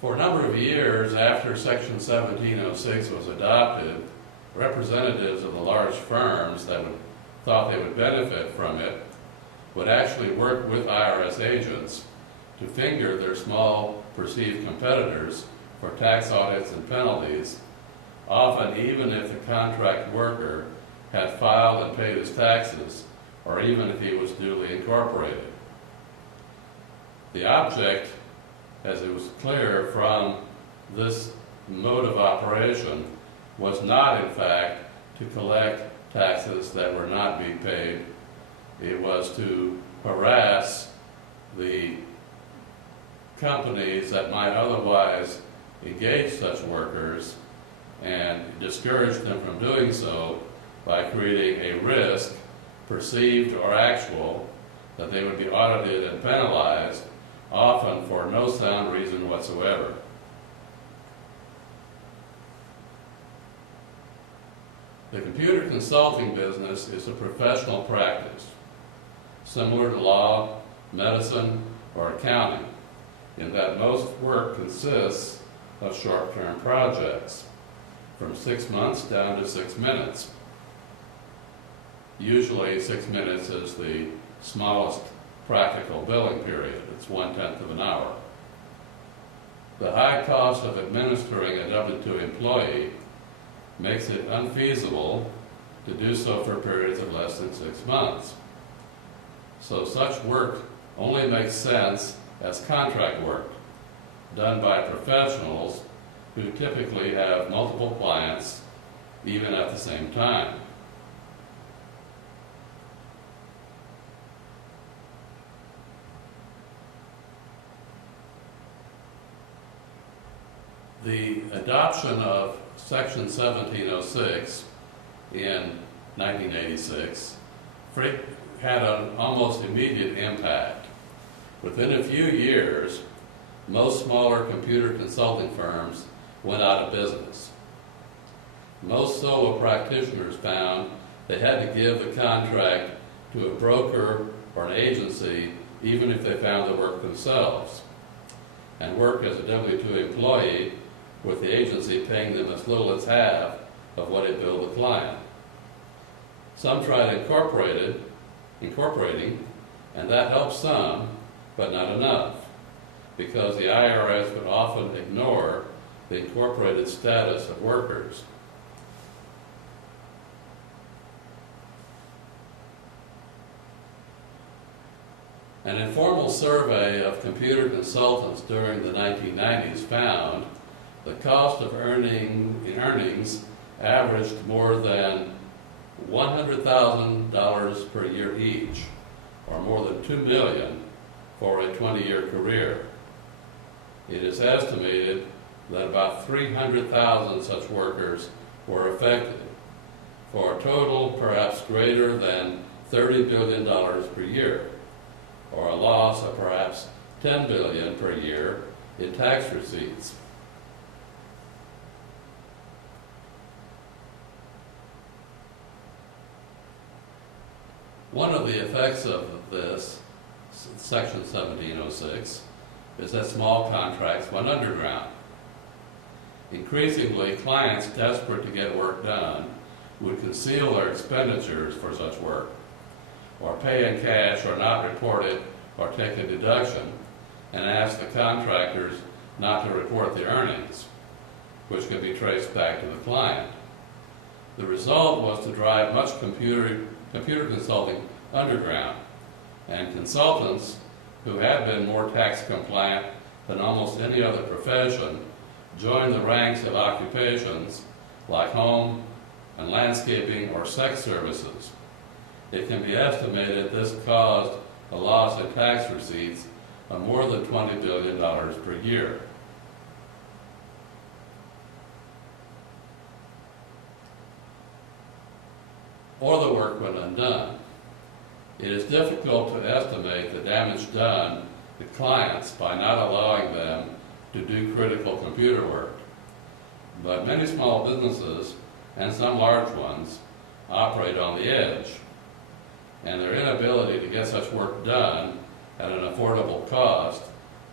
For a number of years after Section 1706 was adopted, representatives of the large firms that thought they would benefit from it would actually work with IRS agents to finger their small perceived competitors for tax audits and penalties, often even if the contract worker had filed and paid his taxes, or even if he was duly incorporated. The object, as it was clear from this mode of operation, was not in fact to collect taxes that were not being paid. It was to harass the companies that might otherwise engage such workers and discourage them from doing so by creating a risk, perceived or actual, that they would be audited and penalized, often for no sound reason whatsoever. The computer consulting business is a professional practice, similar to law, medicine, or accounting, in that most work consists of short-term projects, from 6 months down to 6 minutes. Usually 6 minutes is the smallest practical billing period. It's 1/10 of an hour. The high cost of administering a W-2 employee makes it unfeasible to do so for periods of less than 6 months. So such work only makes sense as contract work, done by professionals who typically have multiple clients, even at the same time. The adoption of Section 1706 in 1986 had an almost immediate impact. Within a few years, most smaller computer consulting firms went out of business. Most solo practitioners found they had to give the contract to a broker or an agency even if they found the work themselves, and work as a W-2 employee with the agency paying them as little as half of what it billed the client. Some tried incorporating, and that helped some, but not enough, because the IRS would often ignore the incorporated status of workers. An informal survey of computer consultants during the 1990s found the cost of earnings averaged more than $100,000 per year each, or more than $2 million for a 20-year career. It is estimated that about 300,000 such workers were affected, for a total perhaps greater than $30 billion per year, or a loss of perhaps $10 billion per year in tax receipts. One of the effects of this, Section 1706, is that small contracts went underground. Increasingly, clients desperate to get work done would conceal their expenditures for such work, or pay in cash or not report it or take a deduction, and ask the contractors not to report the earnings, which could be traced back to the client. The result was to drive much computer consulting underground, and consultants who had been more tax compliant than almost any other profession joined the ranks of occupations like home and landscaping or sex services. It can be estimated this caused a loss in tax receipts of more than $20 billion per year. Or the work went undone. It is difficult to estimate the damage done to clients by not allowing them to do critical computer work. But many small businesses, and some large ones, operate on the edge, and their inability to get such work done at an affordable cost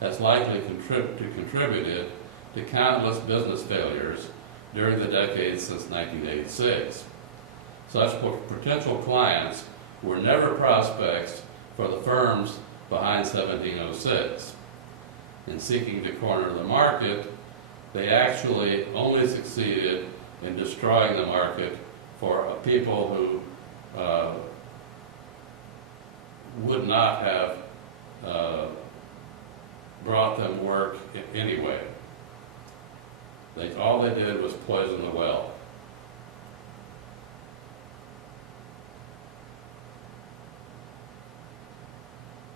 has likely contributed to countless business failures during the decades since 1986. Such potential clients were never prospects for the firms behind 1706. In seeking to corner the market, they actually only succeeded in destroying the market for people who would not have brought them work anyway. All they did was poison the well.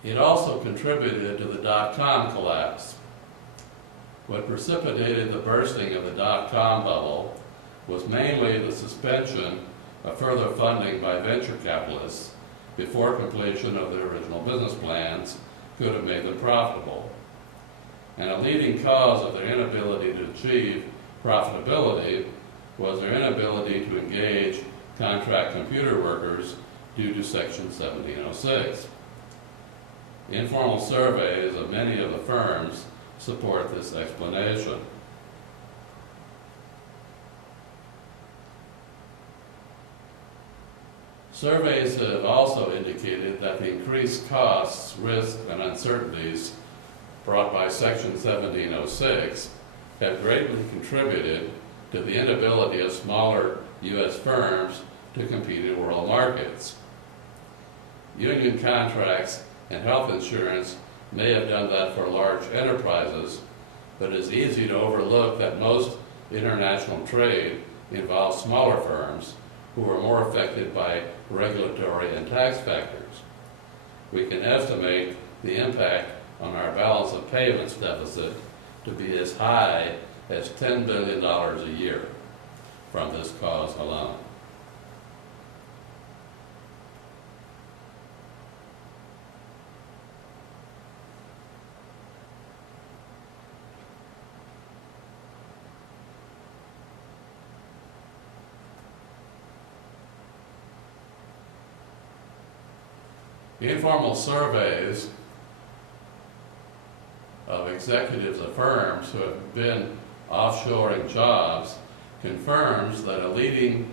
It also contributed to the dot-com collapse. What precipitated the bursting of the dot-com bubble was mainly the suspension of further funding by venture capitalists before completion of their original business plans could have made them profitable. And a leading cause of their inability to achieve profitability was their inability to engage contract computer workers due to Section 1706. Informal surveys of many of the firms support this explanation. Surveys have also indicated that the increased costs, risks, and uncertainties brought by Section 1706 have greatly contributed to the inability of smaller U.S. firms to compete in world markets. Union contracts and health insurance may have done that for large enterprises, but it's easy to overlook that most international trade involves smaller firms who are more affected by regulatory and tax factors. We can estimate the impact on our balance of payments deficit to be as high as $10 billion a year from this cause alone. Informal surveys of executives of firms who have been offshoring jobs confirms that a leading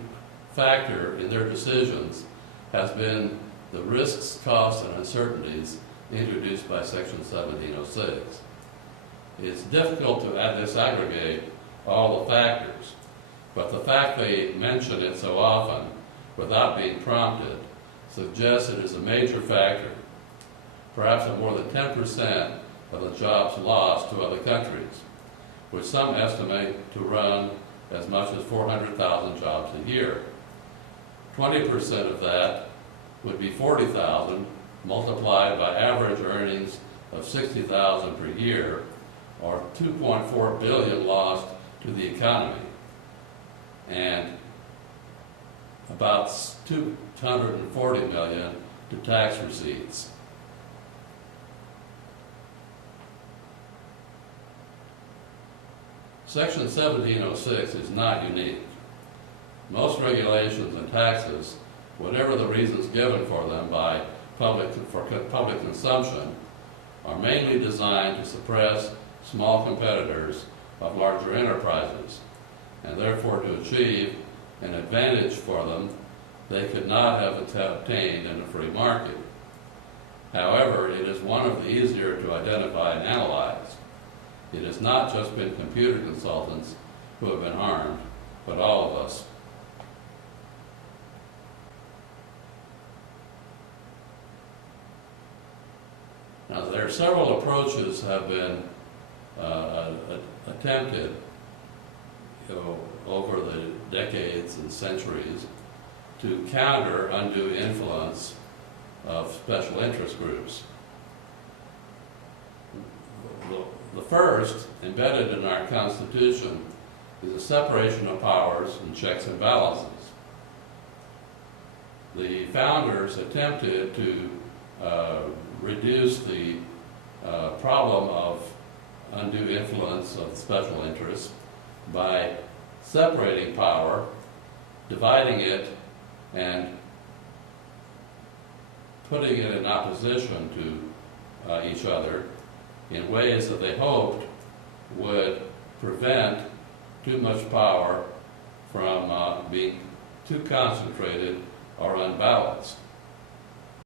factor in their decisions has been the risks, costs, and uncertainties introduced by Section 1706. It's difficult to disaggregate all the factors, but the fact they mention it so often without being prompted suggests it is a major factor, perhaps at more than 10% of the jobs lost to other countries, which some estimate to run as much as 400,000 jobs a year. 20% of that would be 40,000 multiplied by average earnings of 60,000 per year, or 2.4 billion lost to the economy, and about 240 million to tax receipts. Section 1706 is not unique. Most regulations and taxes, whatever the reasons given for them by public consumption, are mainly designed to suppress small competitors of larger enterprises, and therefore to achieve an advantage for them they could not have obtained in a free market. However, it is one of the easier to identify and analyze. It has not just been computer consultants who have been harmed, but all of us. Now, there are several approaches have been attempted over the decades and centuries to counter undue influence of special interest groups. The first, embedded in our Constitution, is a separation of powers and checks and balances. The founders attempted to reduce the problem of undue influence of special interests by separating power, dividing it, and putting it in opposition to each other, in ways that they hoped would prevent too much power from being too concentrated or unbalanced.